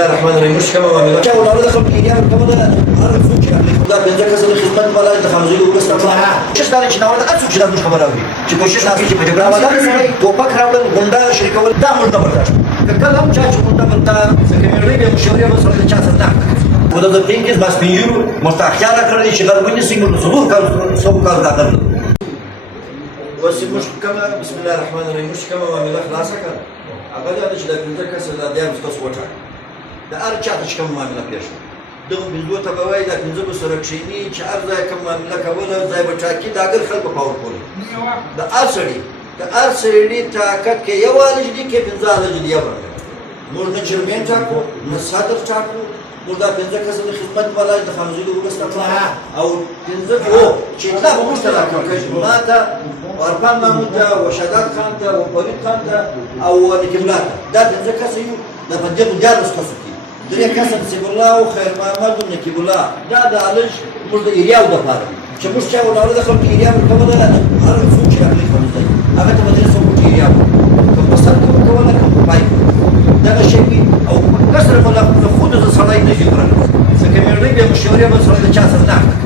الله الرحمن الرحیم مش کما معامله چا ولا دخل په ایران کومه ده هر څوک چې دا پنځه کسانو خدمت ولا د خمسې وګستم چې ستاره چې نور هر څوک چې دا خبره وي چې کوشش نه کوي چې په جګړه ولا توپک راوړل ګونډا شریکول دا موږ نه برداشت کله هم چې موږ ته ورته سکمېړې به مشورې به سره چا سره نه ودا د پینګز بس پینجو مستحقیار کړی چې غربونی سیمه صدور کار سو کار دا کړل وسی مشکمه بسم الله الرحمن الرحیم مشکمه معامله خلاصه کړ هغه دا چې د پنځه کسانو د دیار تاسو وټا د هر چا چې کوم معامله پیښ دغه بنځو ته به وای د پنځه به سره کښینی چې ارزه کوم معامله کوله ځای به ټاکي د اگر خلکو پاور کولی د ارسړي طاقت کې یو الج دي کې پنځه الج دي یو موږ نه چرمن ټاکو نه صدر ټاکو موږ د پنځه کسانو خدمت ولا د خمسې وګستم او پنځه وو چې دا به مشترک کړي ماته ورپان محمود ته وشادات خان ته وفرید خان ته او نکیبلا ته دا پنځه کسه یو د په دغو دیارلس کسو کې درې کسه نصیب الله او خیر محمد او نکیب الله دا د الج موږ د ایریاو دپاره چې موږ چا ولاړو د خلکو ایریا ورکوله هر څوک چې راغلی ښوونځی هغه ته به درې سوه فوټه ایریا کوم په سر کې ورکوله کوم په پای کې دغه شی وي او کسر خو له خوده د سړی نه جوړوي ځکه مېړنۍ بیا مشورې به سړی د چا سره نه اخلي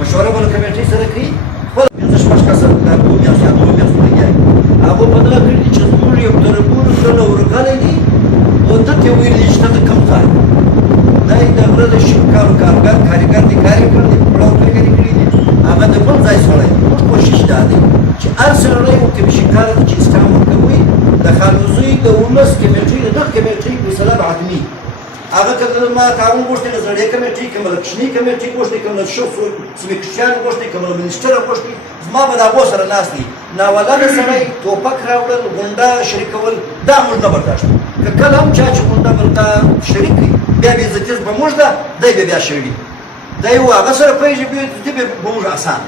مشوره به له کمیټۍ سره کوي خپل پنځه شپږ کسه هغو میاشتې اتلو میاشتو لګیا دي هغو په دغه کړي دي چې زموږ یو تربور ډله ورغلی دي او ده ته یې ویلي دي چې ته د کوم ځای دا یې د غره د شینکارو کارګر دي کار یې کړی دی پړاو کارګري کړي دي هغه د بل ځای سړی دی موږ کوشش دا دی چې هر سړی ورته شینکار دی چې اسلام ورکوي د خالوزۍ د ولس کمیټۍ د دغه کمیټۍ فیصله به عدمي هغه کله ما تعاون غوښتي له زړې کمیټې کوم له کوچنۍ کمیټې غوښتي کوم له شخص سمیکشن غوښتي کوم له منسټر غوښتي زما به د هغو سره ناست دي ناولده سړی توپک راوړل غونډه شریکول دا موږ نه برداشت که کله هم چا چې غونډه ورته شریک کړي بیا بېعزتي به موږ ده دی به بیا شړي دی و هغه سره پرېږدي بېعزتي به موږ اسان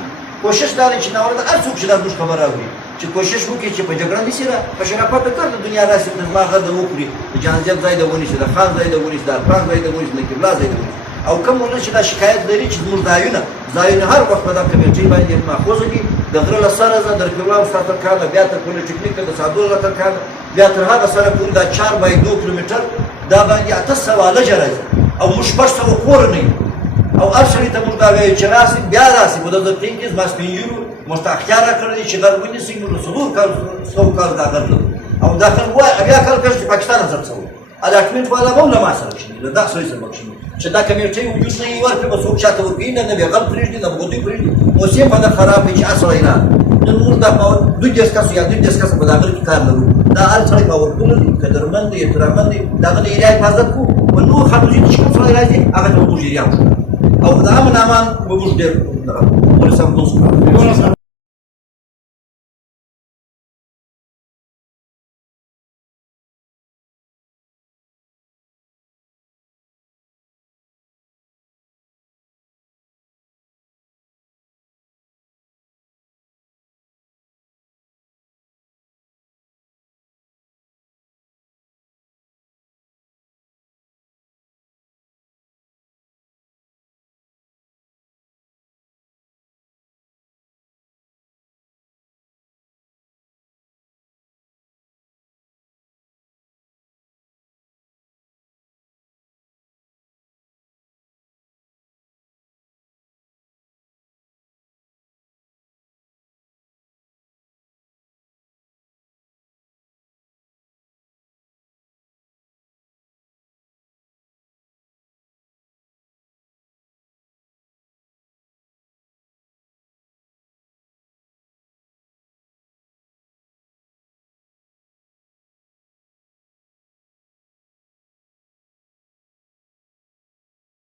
کوشش دا دی چې ناولده هر څوک چې دا زموږ خبره اوري چې کوشش وکړي چې په جګړه نیسي را په شرافت د کار د دنیا راسي د زما غږ وکړي د جهانزیب ځای د ونیسي د خان ځای د ونیسي د ارفان ځای د ونیسي د نقیبالله ځای د ونیسي او کوم ولس چې دا شکایت لري چې زموږ ځایونه هر وخت په دا کمیټۍ باندې ماخوذه دي د غره له سره زه د نقیبالله استاد تر کاله بیا تر پولیټیکنیکه د سعدالله تر کاله بیا تر هغه سره پورې دا 4 بای 2 کیلومتر دا باندې 800 لجه راځي او موږ 600 کورونه یو او هر سړي ته موږ دا وایو چې راسي بیا راسي مو د پینګز ماسپینجو مستحقیار کړی چې غربونی سیمه صدور کار سو کار دا کړل او داخل وای بیا کار کړی چې پاکستان زړ څو الاټمنټ والا مو نه ما سره شي دا څه څه بخښنه چې دا کمیټې وجود نه یې ورته به څوک چاته ورګین نه به غلط پرېږدي نه بغوتی پرېږدي او سیم په دا خراب چې اصل ایران نن موږ دا په دوی دیس کاسو یا دوی دیس کاسو په داخل کې کار لرو دا هر څړي په ورکول دي قدرمند دي احترامند دي دا د ایران حفاظت کو او نو خلک چې کوم څه راځي هغه ته موږ یې او دا امن امان به موږ ډېر ورسم دوست